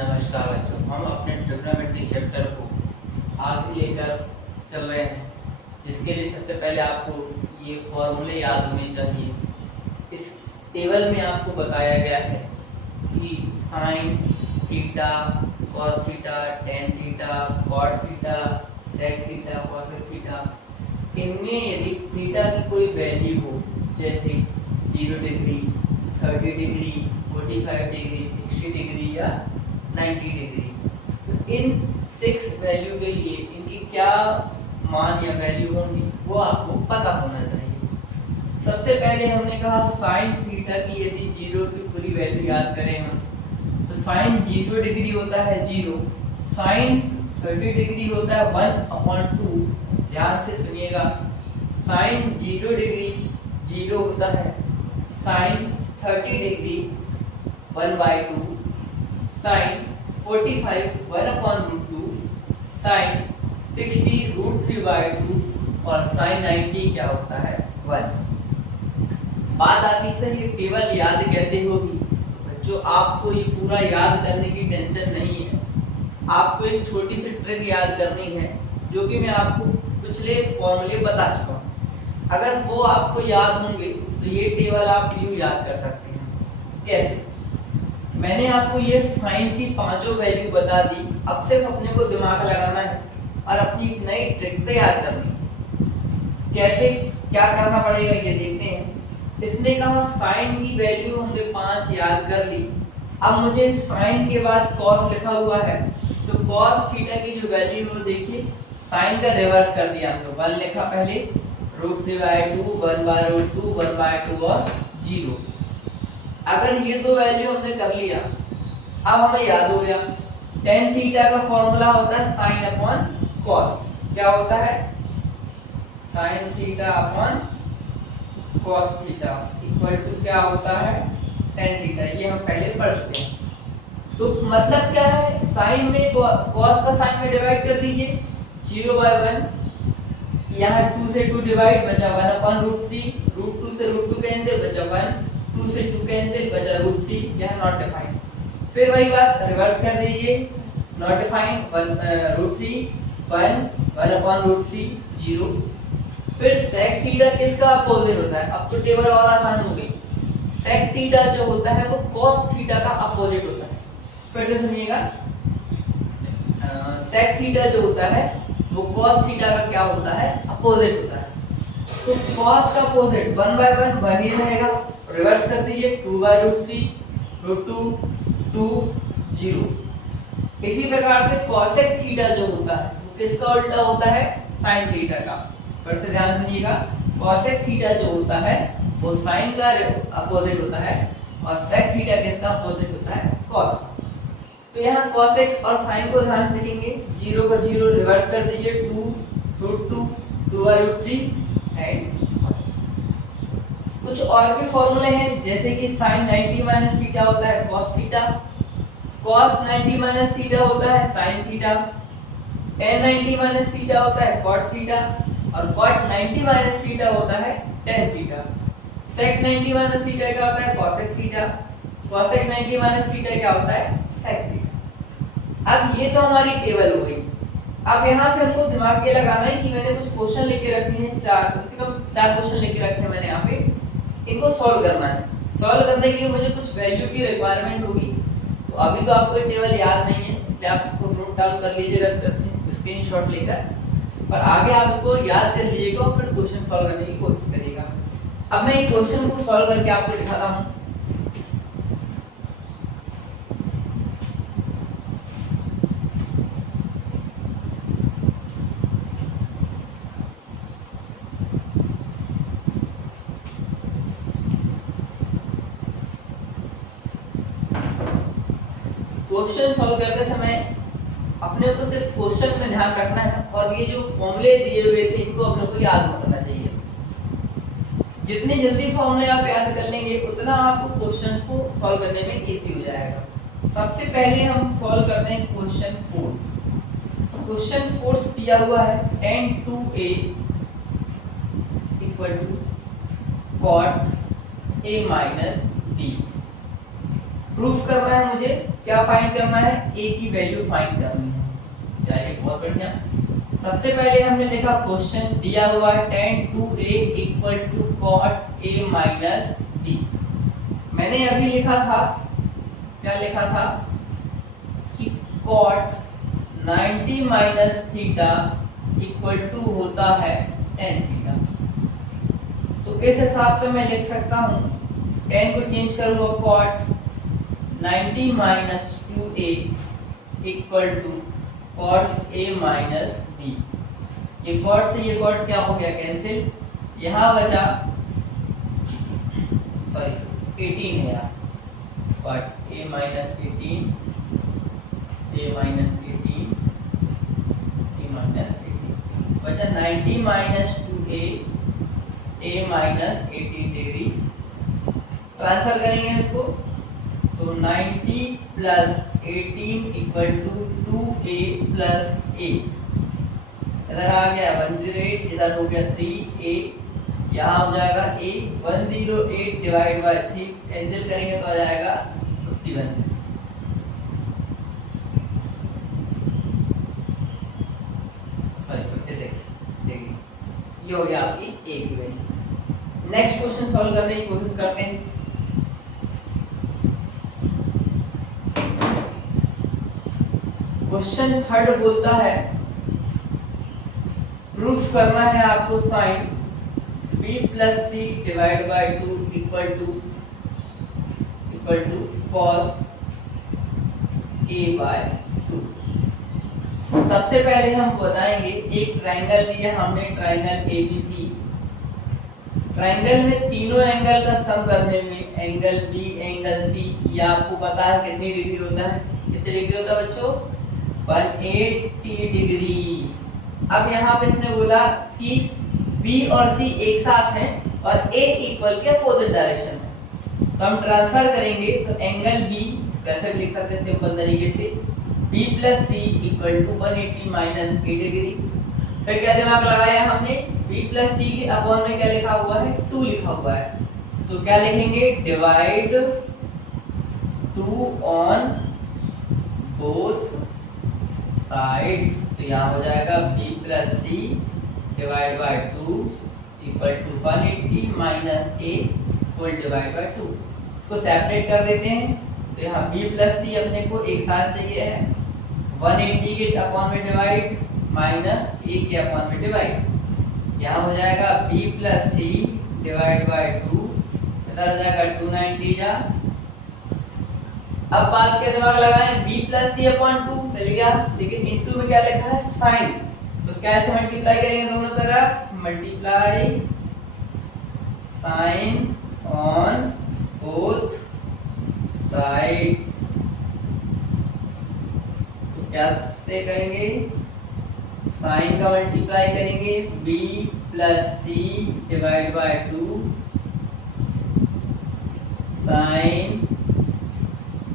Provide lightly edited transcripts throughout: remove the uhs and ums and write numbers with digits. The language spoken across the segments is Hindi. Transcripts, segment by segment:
नमस्कार बच्चों, हम अपने ट्रिग्नोमेट्री चैप्टर को आगे लेकर चल रहे हैं, जिसके लिए सबसे पहले आपको ये फॉर्मूले याद होने चाहिए। इस टेबल में आपको बताया गया है कि sine theta, cos theta, tan theta, cot theta, sec theta, cosec theta, इनमें यदि थीटा की कोई वैल्यू हो, जैसे 0 डिग्री, 30 डिग्री, 45 डिग्री, 60 डिग्री या 90 डिग्री, तो इन 6 वैल्यू के लिए इनकी क्या मान या वैल्यू होंगी वो आपको पता होना चाहिए। सबसे पहले हमने कहा साइन थीटा की यदि 0 की पूरी वैल्यू याद करें हम, तो साइन 0 डिग्री होता है 0, साइन 30 डिग्री होता है 1/2। ध्यान से सुनिएगा, साइन 0 डिग्री 0 होता है, साइन 30 डिग्री 1/2, साइन 45 1/2, साइन 60 √3/2 और साइन 90 क्या होता है 1। बात आती है ये टेबल याद कैसे होगी। बच्चों, आपको ये पूरा याद करने की टेंशन नहीं है, आपको एक छोटी सी ट्रिक याद करनी है, जो कि मैं आपको पिछले फॉर्मूले बता चुका हूँ। अगर वो आपको याद होंगे तो ये टेबल आप यूं याद कर सकते हैं। कैसे? मैंने आपको ये साइन की पांचों वैल्यू बता दी, अब सिर्फ अपने को दिमाग लगाना है और अपनी एक नई ट्रिक तैयार करनी है। कैसे क्या करना पड़ेगा ये देखते हैं। इसने कहा साइन की वैल्यू हमने 5 याद कर ली, अब मुझे साइन के बाद कॉस लिखा हुआ है, तो कॉस थीटा की जो वैल्यू वो देखिए, साइन का रिवर्स कर दिया हमने, 1 लिखा पहले, √3/2, 1/2, 1/2 और 0। अगर ये दो वैल्यू हमने कर लिया, अब हमें याद हो गया टेन थीटा का फॉर्मूला होता है साइन अपॉन कॉस। क्या होता है? Sine theta upon cos theta equal to क्या होता है? Tan theta. ये हम पहले पढ़ चुके हैं। तो मतलब क्या है, साइन में कॉस का साइन में डिवाइड कर दीजिए, 0/1, यहाँ 2 से 2 डिवाइड, बचा 1/√3, √2 से √2 कैंसिल, बचा 1, 2 से 2 कैंसिल, बचा √3, यह नॉट डिफाइंड। फिर वही बात रिवर्स कर दीजिए, नॉट डिफाइंड, √3 1, 1/√3 0। फिर सेक थीटा किसका अपोजिट होता है? अब तो टेबल और आसान हो गई। सेक थीटा जो होता है वो कॉस थीटा का अपोजिट होता है। फिर से सुनिएगा, सेक थीटा जो होता है वो कॉस थीटा का क्या होता है? अपोजिट होता है। तो कॉस का अपोजिट 1/1 1 ही रहेगा, रिवर्स कर दीजिए, 2/√3 √2 2 0। इसी प्रकार से कॉसेक थीटा जो होता है वो किसका उल्टा होता है? साइन थीटा का। फिर से ध्यान सुनिएगा, कॉसेक थीटा जो होता है वो साइन का अपोजिट होता है और सेक थीटा किसका अपोजिट होता है? कॉस। तो यहाँ कॉसेक और साइन को ध्यान से देखेंगे, 0 का 0 रिवर्स कर दीजिए, 2 √2 2/√3 एंड कुछ और भी फॉर्मूले हैं, जैसे कि sin 90 माइनस थीटा होता है cos theta, cos 90 minus theta होता है sin theta, tan 90 minus theta होता है cot थीटा और cot 90 माइनस थीटा होता है tan theta. sec 90 minus theta क्या होता है? cosec theta. cosec 90 minus theta क्या होता है? sec theta. अब ये तो हमारी टेबल हो गई। अब यहाँ पे हमको दिमाग ये लगाना है कि मैंने कुछ क्वेश्चन लेके रखे हैं, कम से कम 4 क्वेश्चन लेके रखे हैं मैंने यहाँ पे, इनको सॉल्व करना है। सॉल्व करने के लिए मुझे कुछ वैल्यू की रिक्वायरमेंट होगी। तो अभी तो आपको टेबल याद नहीं है, इसलिए आप इसको नोट डाउन कर लीजिएगा स्क्रीनशॉट लेकर, और आगे आप इसको याद कर लीजिएगा और फिर क्वेश्चन सॉल्व करने की कोशिश करिएगा। अब मैं एक क्वेश्चन को सॉल्व करके आपको दिखाता हूँ। क्वेश्चन सॉल्व करते समय अपने को सिर्फ क्वेश्चन में ध्यान रखना है और ये जो फॉर्मूले दिए हुए थे इनको अपने को याद करना चाहिए। जितनी जल्दी फॉर्मूले आप याद कर लेंगे उतना आपको क्वेश्चंस को सॉल्व करने में इजी हो जाएगा। सबसे पहले हम सॉल्व करते हैं क्वेश्चन 4। क्वेश्चन 4 दिया हुआ है tan 2a equal to cot a minus b। Proof करना है मुझे, क्या फाइंड करना है, a की वैल्यू फाइंड करनी है। चलिए बहुत बढ़िया। सबसे पहले हमने लिखा क्वेश्चन दिया हुआ है tan 2a equal to cot a minus b। मैंने अभी लिखा था, क्या लिखा था कि cot 90 minus theta equal to होता है tan थीटा। तो इस हिसाब से मैं लिख सकता हूँ, tan को चेंज करूँगा cot 90 minus 2a equal to cot a minus b। ये cot से ये cot क्या हो गया, कैंसिल। यहाँ बचा, सॉरी 18 है यार, cot a minus 18, a minus 18, a minus 18 बचा 90 minus 2a, a minus 18 degree. Transfer करेंगे इसको तो 90 plus 18 equal to 2a plus a। इधर आ गया 108, इधर हो गया 3a, यहाँ हो जाएगा a। 108 डिवाइड बाय 3 कैंसिल करेंगे तो आ जाएगा 51, सॉरी 56 डिग्री। ये हो गया आपकी a की वैल्यू। नेक्स्ट क्वेश्चन सॉल्व करने की कोशिश करते हैं। क्वेश्चन थर्ड बोलता है प्रूफ करना है आपको sine b plus C divide by 2 equal to cos a by 2। सबसे पहले हम बताएंगे, एक ट्रायंगल लिया हमने, ट्रायंगल ABC। ट्रायंगल में तीनों एंगल का सम करने में एंगल B, एंगल C, ये आपको पता है कितनी डिग्री होता है, कितनी डिग्री होता है बच्चों, 180 डिग्री। अब यहाँ पे इसने बोला कि B और C एक साथ हैं और A इक्वल के अपोजिट डायरेक्शन में, तो हम ट्रांसफर करेंगे तो एंगल B कैसे भी लिख सकते हैं सिंपल तरीके से, B plus C equal to 180 minus 8 degree. फिर क्या दिमाग लगाया हमने, B प्लस C के अपॉन में क्या लिखा हुआ है, 2 लिखा हुआ है, तो क्या लिखेंगे, डिवाइड 2 ऑन बोथ साइड्स। तो यहाँ हो जाएगा b plus C divide by 2 equal to 180 minus a whole divide by 2। इसको सेपरेट कर देते हैं तो यहाँ b प्लस सी अपने को एक साथ चाहिए है, 180 के अपॉन में डिवाइड माइनस a के अपॉन में डिवाइड। यहाँ हो जाएगा b plus C divide by 2, इधर हो जाएगा 290 जा। अब बात के दिमाग लगाएं, b प्लस सी अपॉन 2 मिल गया, लेकिन इनटू में क्या लिखा है, साइन, तो क्या से मल्टीप्लाई करेंगे दोनों तरफ, multiply sine on both sides. तो क्या से करेंगे, साइन का मल्टीप्लाई करेंगे b plus C divide by 2 sine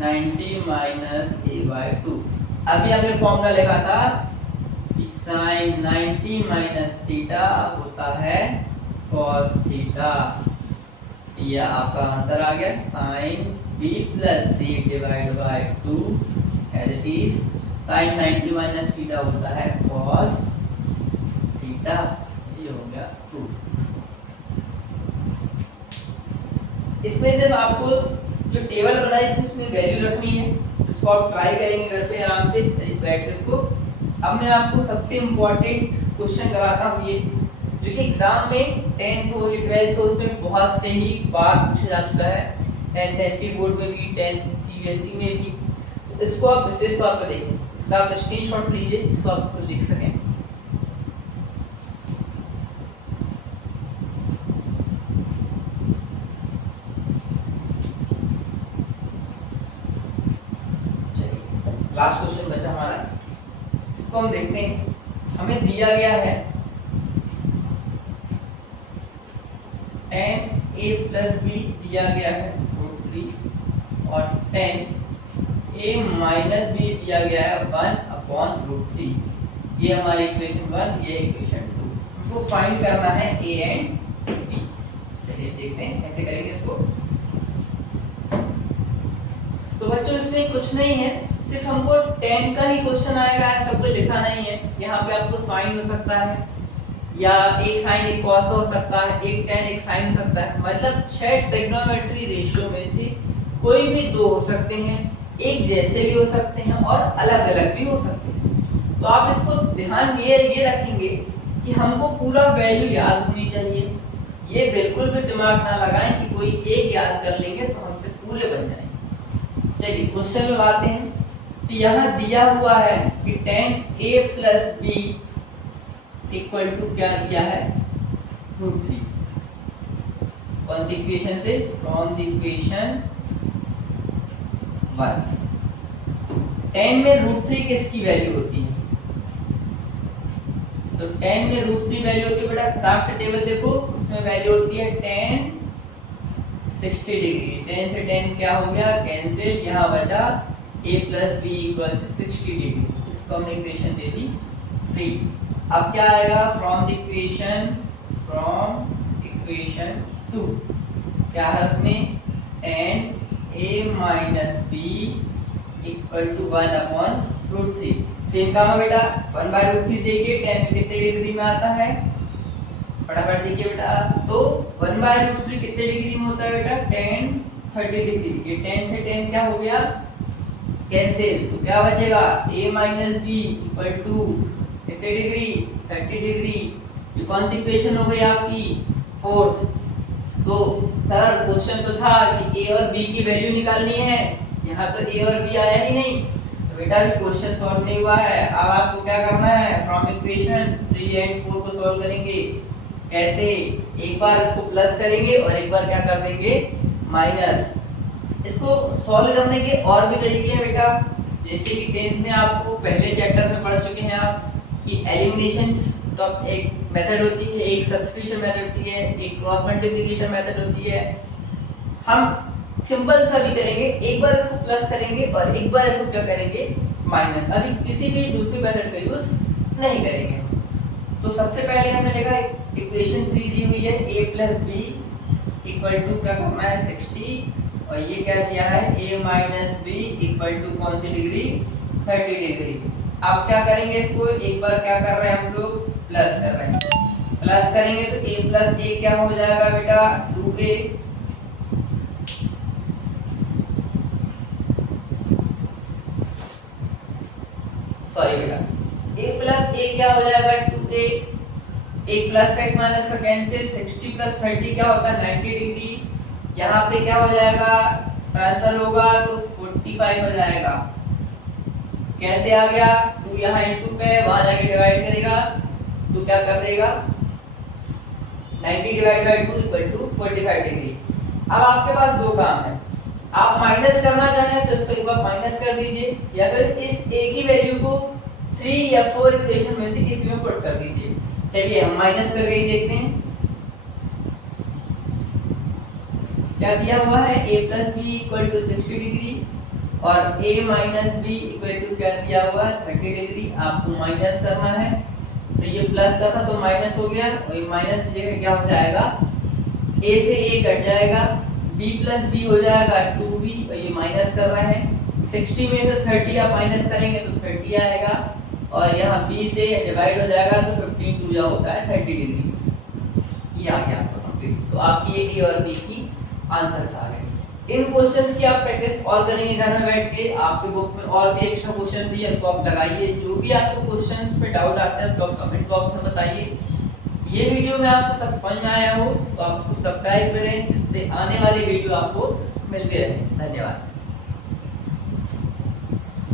90 minus a by 2। अभी हमने फॉर्मूला लिखा था कि साइन 90 माइनस थीटा होता है cos थीटा। यह आपका आंसर आ गया, sine b plus C divide by 2 as it is sine 90 minus theta होता है cos थीटा। ये हो गया प्रूफ। इसमें जब आपको जो टेबल बनाई थी उसमें वैल्यू रखनी है, इसको आप ट्राई करेंगे घर पे आराम से प्रैक्टिस को। अब मैं आपको सबसे इम्पोर्टेंट क्वेश्चन कराता हूँ, ये जो कि एग्जाम में 10th हो या 12th हो उसमें बहुत से ही बार पूछा जा चुका है, 10th एमपी बोर्ड में भी, 10th सीबीएसई में भी। तो इसको आप विशेष तौर पर देखें, इसका आप स्क्रीनशॉट लीजिए, इसको आप इसको लिख सकें। लास्ट क्वेश्चन बचा हमारा, इसको हम देखते हैं। हमें दिया गया है tan a प्लस b दिया गया है √3 और tan a माइनस b दिया गया है 1/√3। ये हमारी इक्वेशन 1, ये इक्वेशन 2। हमको फाइंड करना है a एंड b। चलिए देखते हैं कैसे करेंगे इसको। तो बच्चों इसमें कुछ नहीं है, सिर्फ हमको tan का ही क्वेश्चन आएगा, ऐसा कुछ लिखा नहीं है। यहाँ पे आपको साइन हो सकता है, या एक साइन एक कॉस का हो सकता है, एक tan एक साइन हो सकता है। मतलब 6 ट्रिग्नोमेट्री रेशियो में से कोई भी 2 हो सकते हैं, एक जैसे भी हो सकते हैं और अलग अलग भी हो सकते हैं। तो आप इसको ध्यान ये रखेंगे कि हमको पूरा वैल्यू याद होनी चाहिए। ये बिल्कुल भी दिमाग ना लगाएं कि कोई एक याद कर लेंगे तो हमसे पूरे बन जाएंगे। चलिए क्वेश्चन में आते हैं। तो यहाँ दिया हुआ है कि tan a plus b equal to क्या दिया है, √3। कौन सी इक्वेशन से? From the equation 1। tan में √3 किसकी वैल्यू होती है? तो tan में √3 वैल्यू होती है बेटा, फटाक से टेबल देखो, उसमें वैल्यू होती है tan 60 डिग्री। tan से tan क्या हो गया, कैंसिल, यहाँ बचा a plus B equal to 60 degree. इसको हमने इक्वेशन दे दी 3। अब क्या आएगा, फ्रॉम द इक्वेशन 2 क्या है उसमें, tan a minus B equal to 1/√3। Same काम है बेटा, 1/√3 देखिए tan में कितने डिग्री में आता है, फटाफट देखिए बेटा। तो 1/√3 कितने डिग्री में होता है बेटा, tan 30 डिग्री। ये tan से tan क्या हो गया, कैंसिल, तो क्या बचेगा, a minus B equal to कितने डिग्री, 30 डिग्री। ये कौन सी इक्वेशन हो गई आपकी, 4th। तो सर क्वेश्चन तो था कि a और b की वैल्यू निकालनी है, यहाँ तो a और b आया ही नहीं, तो बेटा भी क्वेश्चन सॉल्व नहीं हुआ है। अब आपको क्या करना है, फ्रॉम इक्वेशन 3 एंड 4 को सॉल्व करेंगे। कैसे, एक बार इसको प्लस करेंगे और एक बार क्या कर देंगे, माइनस। इसको सॉल्व करने के और भी तरीके हैं बेटा, जैसे कि 10th में आपको पहले चैप्टर में पढ़ चुके हैं आप कि एलिमिनेशन तो एक मेथड होती है, एक सब्स्टिट्यूशन मेथड होती है, एक क्रॉस मल्टीप्लिकेशन मेथड होती है। हम सिंपल सा भी करेंगे, एक बार इसको प्लस करेंगे और एक बार इसको क्या करेंगे, माइनस। अभी किसी भी दूसरी मेथड का यूज नहीं करेंगे। तो सबसे पहले हमने देखा इक्वेशन 3 दी हुई है, a plus B equal to क्या करना है, 60, और ये क्या दिया है, a minus B equal to कौन सी डिग्री, 30 डिग्री। अब क्या करेंगे, इसको एक बार क्या कर रहे हैं हम लोग, प्लस कर रहे हैं। प्लस करेंगे तो a प्लस a क्या हो जाएगा बेटा, 2a, सॉरी बेटा, a प्लस a क्या हो जाएगा, 2a, एक प्लस का एक माइनस का कैंसिल, 60 प्लस 30 क्या होता है, 90 डिग्री। यहाँ पे क्या हो जाएगा, ट्रांसफर होगा तो 45 हो जाएगा। कैसे आ गया, 2 यहाँ इनटू पे, वहां जाके डिवाइड करेगा तो क्या कर देगा, 90 divide by 2 equal to 45 degree. अब आपके पास दो काम है, आप माइनस करना चाहें तो इसको एक बार माइनस कर दीजिए, या फिर इस a की वैल्यू को 3 या 4 इक्वेशन में से किसी में पुट कर दीजिए। चलिए हम माइनस करके ही देखते हैं। क्या दिया हुआ है, a plus B equal to 60 degree और a minus B equal to क्या दिया हुआ है, 30 डिग्री। आपको माइनस करना है तो ये प्लस का था तो माइनस हो गया, और ये माइनस की जगह क्या हो जाएगा, a से a कट जाएगा, b प्लस b हो जाएगा 2b, और ये माइनस कर रहे हैं। 60 में से 30 आप माइनस करेंगे तो 30 आएगा, और यहाँ b से डिवाइड हो जाएगा तो 15 2 जा होता है 30 डिग्री। ये आ गया आपका कंप्लीट। तो आपकी ये a और b की आंसर्स आ गए। इन क्वेश्चंस की आप प्रैक्टिस और करेंगे घर में बैठ के। आपके बुक में और भी एक्स्ट्रा क्वेश्चन दिए, उनको आप लगाइए। जो भी आपको क्वेश्चंस पे डाउट आते हैं तो आप कमेंट बॉक्स में बताइए। ये वीडियो में आपको सब समझ में आया हो तो आप उसको सब्सक्राइब करें, जिससे आने वाली वीडियो आपको मिलते रहे। धन्यवाद।